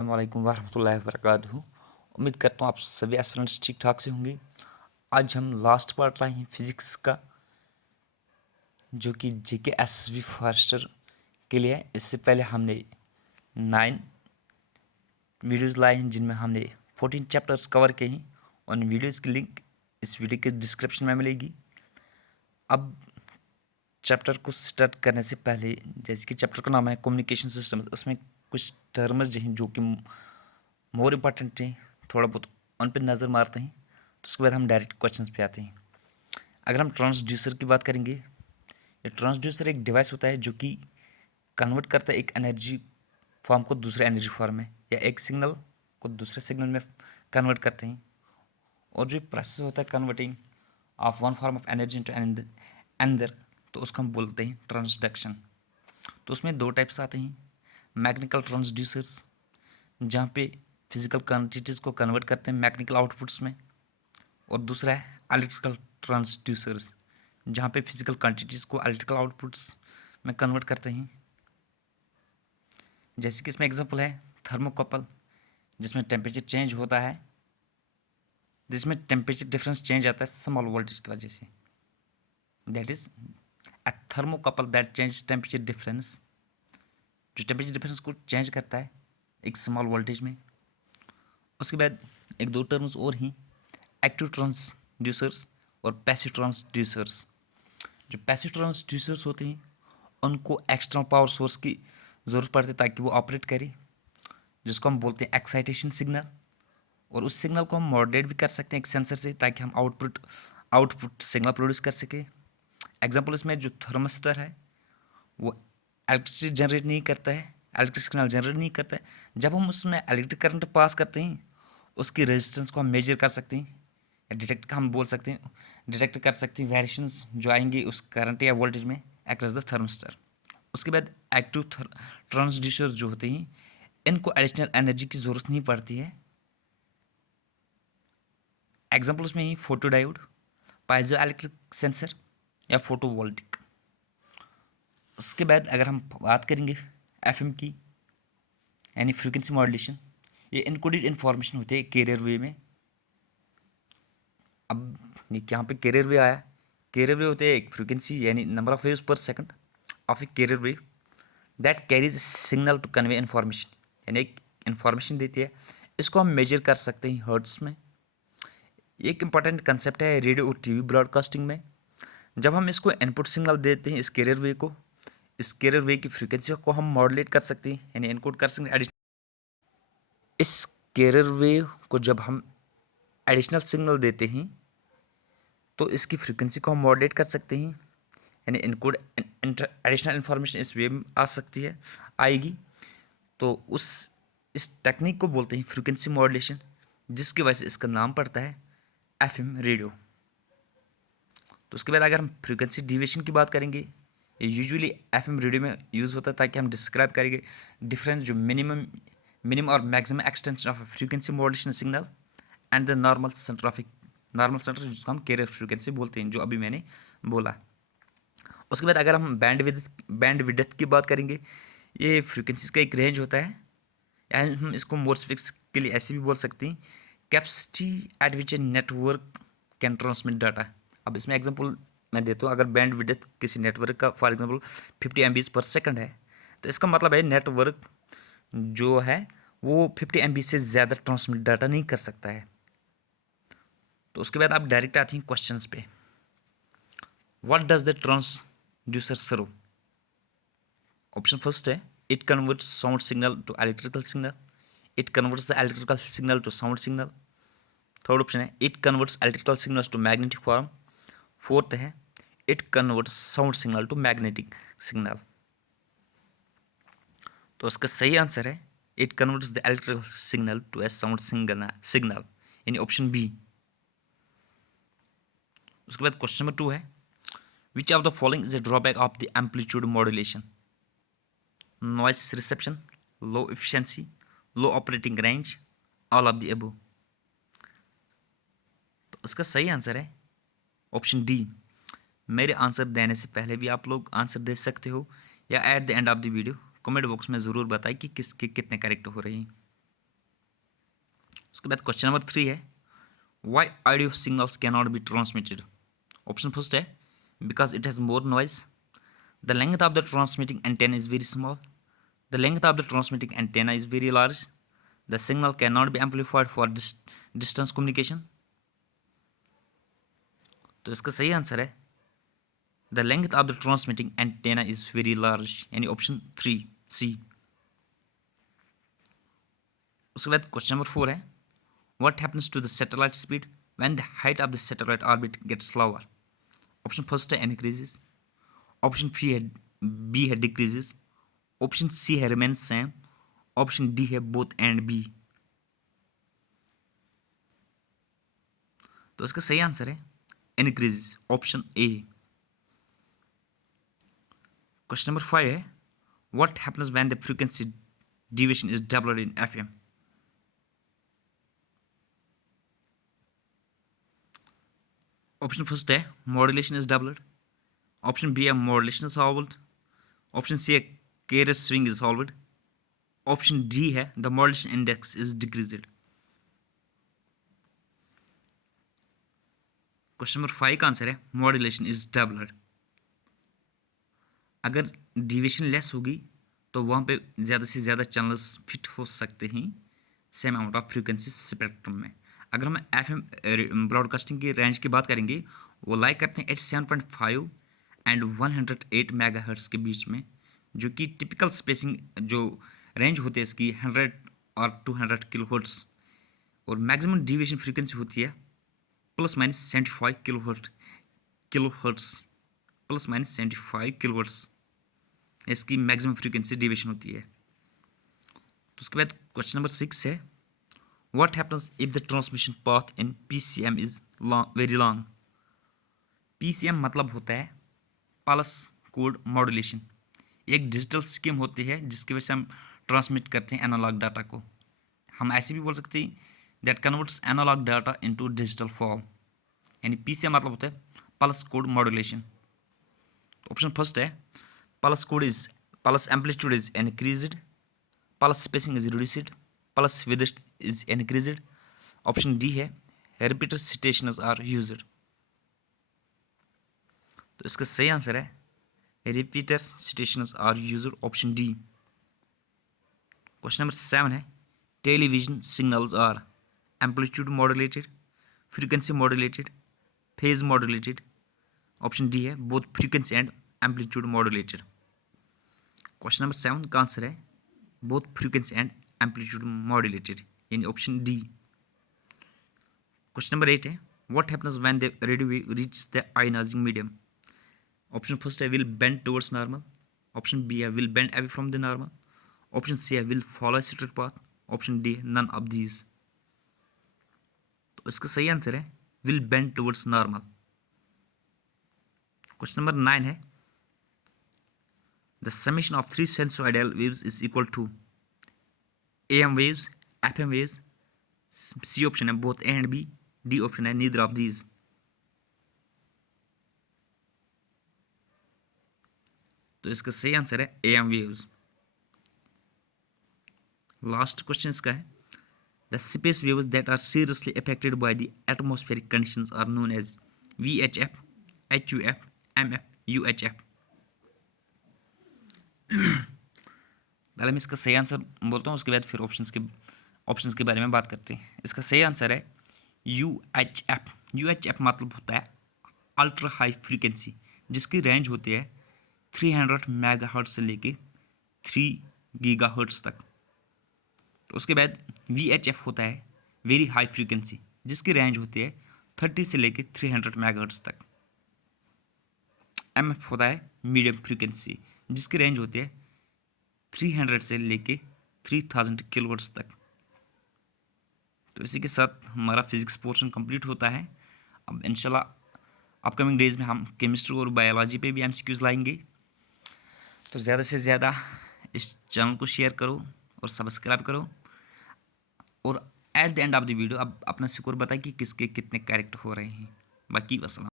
वालेकुम वरहमतुल्लाहि वबरकातुहू। उम्मीद करता हूँ आप सभी स्टूडेंट्स ठीक ठाक से होंगे। आज हम लास्ट पार्ट लाए हैं फिज़िक्स का, जो कि जेके एसएसबी फॉरेस्टर के लिए है। इससे पहले हमने 9 वीडियोस लाए हैं, जिनमें हमने 14 चैप्टर्स कवर किए हैं। उन वीडियोस की लिंक इस वीडियो के डिस्क्रिप्शन में मिलेगी। अब चैप्टर को स्टार्ट करने से पहले, जैसे कि चैप्टर का नाम है कम्युनिकेशन सिस्टम, उसमें कुछ टर्म्स जो कि मोर इम्पॉर्टेंट हैं, थोड़ा बहुत उन पर नज़र मारते हैं। तो उसके बाद हम डायरेक्ट क्वेश्चंस पे आते हैं। अगर हम ट्रांसड्यूसर की बात करेंगे, ये ट्रांसड्यूसर एक डिवाइस होता है जो कि कन्वर्ट करता है एक एनर्जी फॉर्म को दूसरे एनर्जी फॉर्म में, या एक सिग्नल को दूसरे सिग्नल में कन्वर्ट करते हैं। और जो प्रोसेस होता है converting of one form of energy into another, तो उसको हम बोलते हैं ट्रांसडक्शन। तो उसमें दो टाइप्स आते हैं, मैकेनिकल ट्रांसड्यूसर्स, जहाँ पे फिजिकल क्वांटिटीज़ को कन्वर्ट करते हैं मैकेनिकल आउटपुट्स में, और दूसरा है इलेक्ट्रिकल ट्रांसड्यूसर्स, जहाँ पे फिजिकल क्वांटिटीज़ को इलेक्ट्रिकल आउटपुट्स में कन्वर्ट करते हैं। जैसे कि इसमें एग्जांपल है थर्मोकपल, जिसमें टेम्परेचर चेंज होता है, जिसमें टेम्परेचर डिफरेंस चेंज आता है स्मॉल वोल्टेज की वजह से। That is a thermocouple that change temperature difference, जो टेम्परेचर डिफरेंस को चेंज करता है एक स्मॉल वोल्टेज में। उसके बाद एक दो टर्म्स और ही, एक्टिव ट्रांसड्यूसर्स और पैसिव ट्रांसड्यूसर्स। जो पैसिव ट्रांसड्यूसर्स होते हैं उनको एक्सटर्नल पावर सोर्स की ज़रूरत पड़ती है ताकि वो ऑपरेट करे, जिसको हम बोलते हैं एक्साइटेशन सिग्नल। और उस सिग्नल को हम मॉड्यूलेट भी कर सकते हैं एक सेंसर से, ताकि हम आउटपुट सिग्नल प्रोड्यूस कर सके। एग्जाम्पल इसमें जो थर्मिस्टर है वो इलेक्ट्रिसिटी जनरेट नहीं करता है, इलेक्ट्रिक सिग्नल जनरेट नहीं करता है। जब हम उसमें इलेक्ट्रिक करंट पास करते हैं, उसकी रेजिस्टेंस को हम मेजर कर सकते हैं, या डिटेक्ट हम बोल सकते हैं, डिटेक्ट कर सकते हैं वेरिएशंस जो आएंगे उस करंट या वोल्टेज में अक्रॉस द थर्मिस्टर। उसके बाद एक्टिव ट्रांसड्यूसर जो होते हैं, इनको एडिशनल एनर्जी की ज़रूरत नहीं पड़ती है। एग्जाम्पल उसमें ही फोटो डायोड, पाइजो इलेक्ट्रिक सेंसर या फोटोवोल्टिक। उसके बाद अगर हम बात करेंगे एफएम की, यानी फ्रीक्वेंसी मॉड्यूलेशन, ये इनकोडेड इन्फॉर्मेशन होती है कैरियर वे में। अब ये यहाँ पे कैरियर वे आया, कैरियर वे होते हैं एक फ्रीक्वेंसी यानी number of waves per second of a carrier wave that carries signal to convey information, यानी एक इन्फॉर्मेशन देती है। इसको हम मेजर कर सकते हैं हर्ट्स में। एक इंपॉर्टेंट कंसेप्ट है रेडियो और टीवी ब्रॉडकास्टिंग में। जब हम इसको इनपुट सिग्नल देते हैं इस कैरियर वे को, इस कैरियर वे की फ्रीक्वेंसी को हम मॉड्यूलेट कर सकते हैं, यानी इनकोड कर सकते हैं। इस कैरियर वेव को जब हम एडिशनल सिग्नल देते हैं तो इसकी फ्रीक्वेंसी को हम मॉड्यूलेट कर सकते हैं, यानी इनकोड एडिशनल इन्फॉर्मेशन इस वेव में आ सकती है, आएगी। तो इस टेक्निक को बोलते हैं फ्रीक्वेंसी मॉड्यूलेशन, जिसकी वजह से इसका नाम पड़ता है एफएम रेडियो। तो उसके बाद अगर हम फ्रीक्वेंसी डिविएशन की बात करेंगे, ये यूजुअली एफएम रेडियो में यूज़ होता है ताकि हम डिस्क्राइब करेंगे डिफरेंस जो मिनिमम और maximum extension of frequency modulation signal and the normal centre, जिसको हम कैरियर फ्रीक्वेंसी बोलते हैं, जो अभी मैंने बोला। उसके बाद अगर हम बैंड विड्थ की बात करेंगे, ये फ्रीक्वेंसीज का एक रेंज होता है, या हम इसको मोर स्पेसिफिकली ऐसे भी बोल सकते हैं, capacity eight which a network can transmit data. अब इसमें एग्जांपल मैं देता हूँ, अगर बैंड विड्थ किसी नेटवर्क का फॉर एग्जांपल 50 MB पर सेकंड है, तो इसका मतलब है नेटवर्क जो है वो 50 MB से ज़्यादा ट्रांसमिट डाटा नहीं कर सकता है। तो उसके बाद आप डायरेक्ट आती हैं क्वेश्चंस पे। What does the transducer serve? Option first है it converts sound signal to electrical signal, it converts the electrical signal to sound signal. Third option है it converts electrical signals to magnetic form. Fourth है it converts sound signal to magnetic signal. तो उसका सही answer है it converts the electrical signal to a sound signal, यानी option B. उसके बाद question number 2 है which of the following is a drawback of the amplitude modulation? Noise reception, low efficiency, low operating range, all of the above. तो उसका सही answer है option D. मेरे answer देने से पहले भी आप लोग आंसर दे सकते हो, या at the end of the video comment box में ज़रूर बताएं कि किसके कितने करेक्ट हो रहे हैं। उसके बाद क्वेश्चन नंबर 3 है, why audio signals can not be transmitted. Option first है, because it has more noise, the length of the transmitting antenna is very small, the length of the transmitting antenna is very large, the signal can not be amplified for distance communication. तो इसका सही answer है the length of the transmitting antenna is very large, यानी option 3 C. उसके बाद question number 4 है, what happens to the satellite speed when the height of the satellite orbit gets lower. Option first है increases, option B है decreases, option C है remain same, option D है both and B. तो इसका सही answer है increases, option A. Question number 5 है, what happens when the frequency deviation is doubled in FM. Option first है modulation is doubled, option B है modulation is solved, option C है carrier swing is solved, option D है the modulation index is decreased. Question number 5 का answer है modulation is doubled. अगर deviation less होगी तो वहाँ पे ज़्यादा से ज़्यादा चैनल्स फिट हो सकते हैं same amount of frequency spectrum में। अगर हम एफएम ब्रॉडकास्टिंग की रेंज की बात करेंगे, वो लाइक करते हैं 87.5 एंड 108 मेगाहर्ट्ज़ के बीच में, जो कि टिपिकल स्पेसिंग जो रेंज होती है इसकी 100 और 200 किलोहर्ट्ज़, और मैक्सिमम डिविएशन फ्रीक्वेंसी होती है ±75 किलोहर्ट्ज़ ±75 किलोहर्ट्ज़ इसकी मैक्सिमम फ्रीक्वेंसी डिविएशन होती है। तो उसके बाद क्वेश्चन नंबर 6 है, what happens if the transmission path in PCM is very long. PCM मतलब होता है पल्स कोड मॉड्यूलेशन, एक डिजिटल स्कीम होती है जिसकी वजह से हम ट्रांसमिट करते हैं एनालॉग डाटा को। हम ऐसे भी बोल सकते हैं that converts analog data into digital form, यानी पीसीएम मतलब होता है pulse code modulation. Option first है pulse amplitude is increased, pulse spacing is reduced, pulse width is increased, option D है रिपीटर स्टेशंस आर यूज्ड। तो इसका सही answer है repeater stations are used, option D. Question number 7 है, television signals are amplitude modulated, frequency modulated, phase modulated, option D है both frequency and amplitude modulated. Question number 7 का answer है both frequency and amplitude modulated, यानी option D. Question number 8 है, what happens when the radio wave reaches the ionizing medium. Option first है will bend towards normal, option B है will bend away from the normal, option C है will follow straight path, option D none of these. तो इसका सही answer है will bend towards normal. Question number 9 है, the summation of three sinusoidal waves is equal to AM waves, FM waves, C option है both A and B, D option है neither of these। तो इसका सही answer है AM waves। Last question इसका है, the space waves that are seriously affected by the atmospheric conditions are known as VHF, HUF, MF, UHF। पहले मैं इसका सही आंसर बोलता हूँ, उसके बाद फिर ऑप्शंस के बारे में बात करते हैं। इसका सही आंसर है UHF। UHF मतलब होता है अल्ट्रा हाई फ्रीक्वेंसी, जिसकी रेंज होती है 300 मेगाहर्ट्ज से लेके 3 गीगाहर्ट्ज तक। तो उसके बाद VHF होता है वेरी हाई फ्रीक्वेंसी, जिसकी रेंज होती है 30 से लेके 300 मेगाहर्ट्ज तक। MF होता है मीडियम फ्रीक्वेंसी, जिसकी रेंज होती है 300 से लेके 3000 किलोहर्ट्ज तक। तो इसी के साथ हमारा फिजिक्स पोर्शन कंप्लीट होता है। अब इंशाल्लाह अपकमिंग डेज में हम केमिस्ट्री और बायोलॉजी पे भी MCQs लाएंगे। तो ज़्यादा से ज़्यादा इस चैनल को शेयर करो और सब्सक्राइब करो, और at the end of the video अब अपना स्कोर बताएं कि किसके कितने कैरेक्टर हो रहे हैं। बाकी वसलाम।